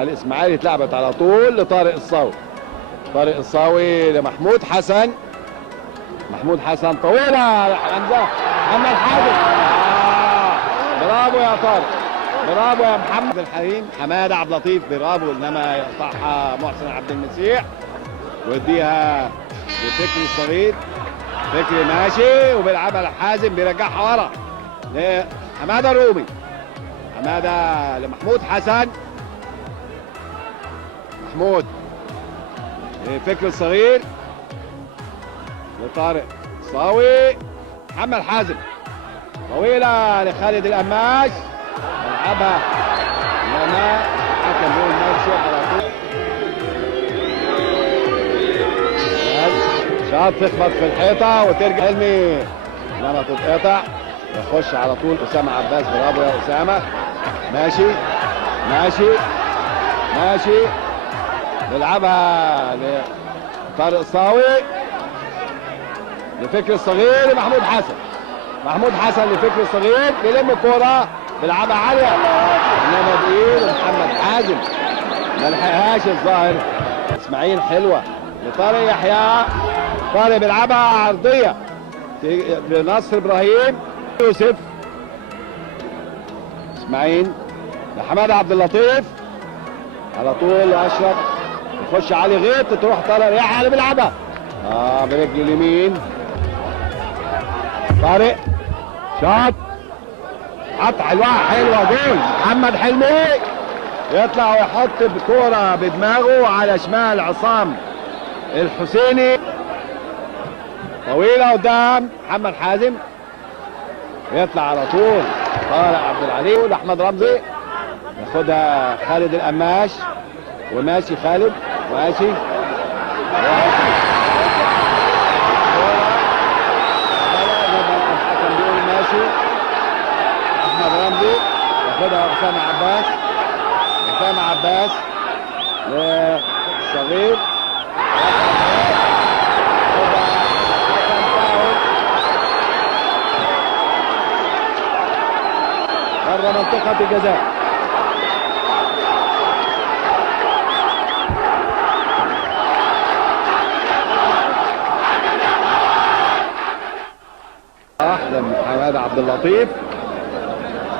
الاسماعيلي اتلعبت على طول لطارق الصاوي. طارق الصاوي لمحمود حسن. محمود حسن طويله حمزه محمد حازم. برافو يا طارق، برافو يا محمد الحليم. حماده عبد اللطيف برافو، انما يقطعها محسن عبد المسيح ويديها لفكري الصغير. فكري ماشي وبيلعبها لحازم بيرجعها ورا لحماده الرومي. حماده لمحمود حسن. محمود فكري الصغير لطارق صاوي. محمد حازم طويله لخالد القماش يلعبها لما حكم هو الماتش على طول. شاط تخبط في الحيطه وترجع حلمي لما تتقطع يخش على طول اسامه عباس. برافو يا اسامه. ماشي ماشي ماشي بيلعبها لطارق الصاوي لفكري الصغير لمحمود حسن. محمود حسن لفكري الصغير بيلم الكوره بيلعبها عاليه انما بايد محمد حازم ما لحقهاش الظاهر. اسماعيل حلوه لطارق يحيى. طارق بيلعبها عرضيه لنصر ابراهيم يوسف. اسماعيل لحماده عبد اللطيف على طول اشرف يخش علي غيط تروح طارق يحيى اللي بيلعبها برجل اليمين. طارق شاط قطع الوقع حلوه جول. محمد حلمي يطلع ويحط الكوره بدماغه على شمال عصام الحسيني. طويله قدام محمد حازم يطلع على طول طارق عبد العلي لاحمد رمزي ياخدها خالد القماش وماشي خالد ماشي الحكم بيقول ماشي. احمد رمزي ياخدها اسامه عباس. اسامه عباس للصغير بره منطقه الجزاء. حماده عبد اللطيف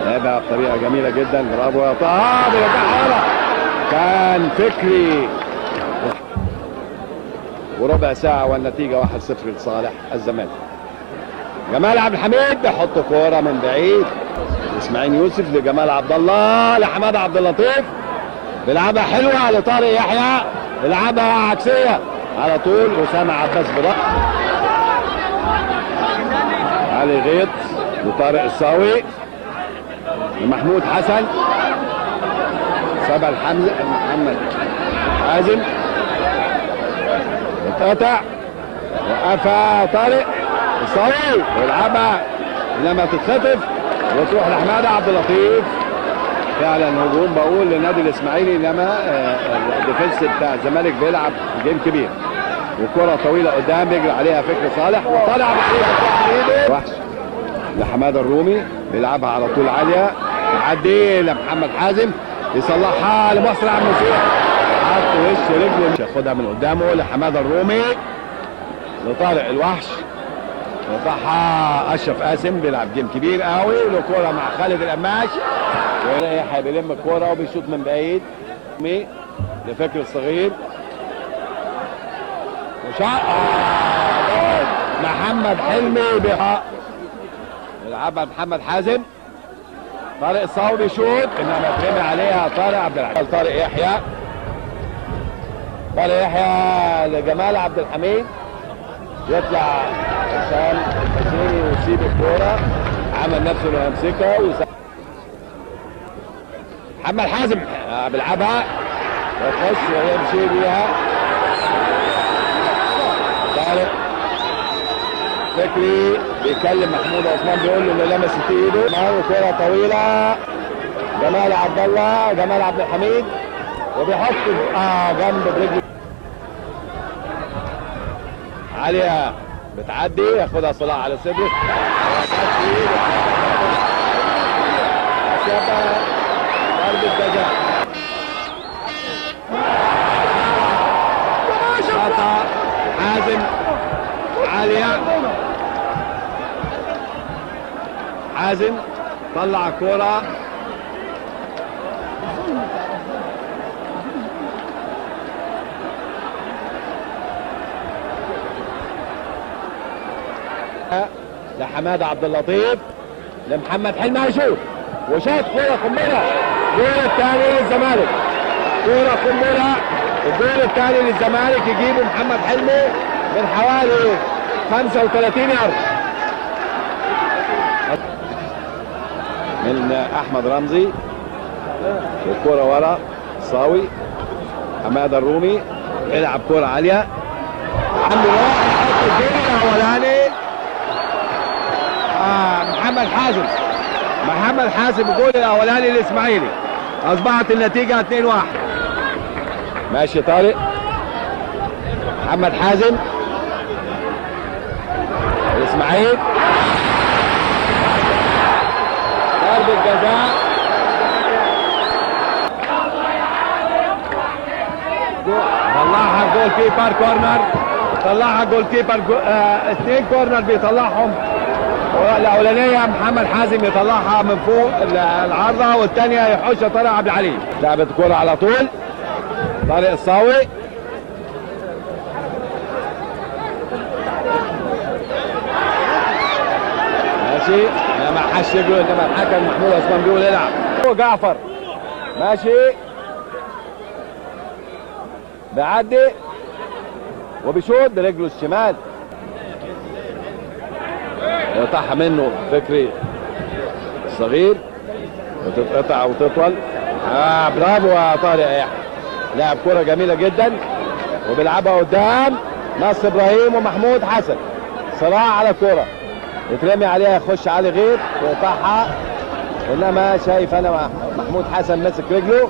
لعبها بطريقه جميله جدا. برافو يا طه بيرجعها ورا. كان فكري وربع ساعه والنتيجه 1-0 لصالح الزمالك. جمال عبد الحميد بيحط كوره من بعيد. اسماعيل يوسف لجمال عبد الله لحماده عبد اللطيف بيلعبها حلوه لطارق يحيى بيلعبها عكسيه على طول اسامه عباس برأ. علي غيط لطارق الصاوي لمحمود حسن. سبع محمد حازم اتقطع وقفها طارق الصاوي ويلعبها لما تتخطف وتروح لحماده عبد اللطيف. فعلا هجوم بقول للنادي الاسماعيلي انما الديفنس بتاع الزمالك بيلعب جيم كبير وكره طويله قدام بيجري عليها فكري صالح وطالع بايده وحش لحماده الرومي بيلعبها على طول عاليه تعدي لمحمد حازم يصلحها لمحسن عبد المسيح حط وش رجله ياخدها من قدامه لحماده الرومي لطارق الوحش يقطعها اشرف قاسم بيلعب جيم كبير قوي له كوره مع خالد القماش ويحيى بيلم الكوره وبيشوط من بعيد لفكري الصغير محمد حلمي بيلعبها محمد حازم. طارق الصاوي بيشوط انما اترمي عليها طارق عبد الحميد. طارق يحيى لجمال عبد الحميد يطلع حسام الحسيني ويسيب الكوره عمل نفسه انه يمسكها محمد حازم بيلعبها يخش ويمشي بيها. طارق فكري بيكلم محمود عثمان بيقول له انه لمست ايده. معاه كوره طويله جمال عبد الله جمال عبد الحميد وبيحط جنب برجله عاليه بتعدي ياخدها صلاح على صدره ضربة جزاء. حازم عالية. حازم طلع كرة لحماد عبد اللطيف لمحمد حلمي هيشوط وشاط كرة قنبلة. الجول الثاني للزمالك، كرة قنبلة. الجول الثاني للزمالك يجيبه محمد حلمي من حوالي 35 يارد من احمد رمزي. الكرة ورا صاوي. حماد الرومي يلعب كرة عالية. الحمد لله يحط الجول الاولاني محمد حازم. محمد حازم الجول الاولاني للاسماعيلي. اصبحت النتيجة 2-1. ماشي طارق. محمد حازم الاسماعيل ضربة جزاء. طلعها جول كيبر كورنر. طلعها جول كيبر. اثنين كورنر بيطلعهم. الاولانيه محمد حازم يطلعها من فوق العارضه والثانيه يحوش طارق عبد العليم. لعبت الكره على طول طارق الصاوي. ماشي ما حش رجله انما الحكم محمود عثمان بيقول العب. جعفر ماشي بيعدي وبيشوط برجله الشمال. يقطعها منه فكري الصغير وتتقطع وتطول. برافو يا طارق يحيى. لعب كرة جميلة جدا وبيلعبها قدام نصر ابراهيم ومحمود حسن. صراع على الكرة يترمي عليها يخش علي غير ويقطعها انما شايف انا محمود حسن ماسك رجله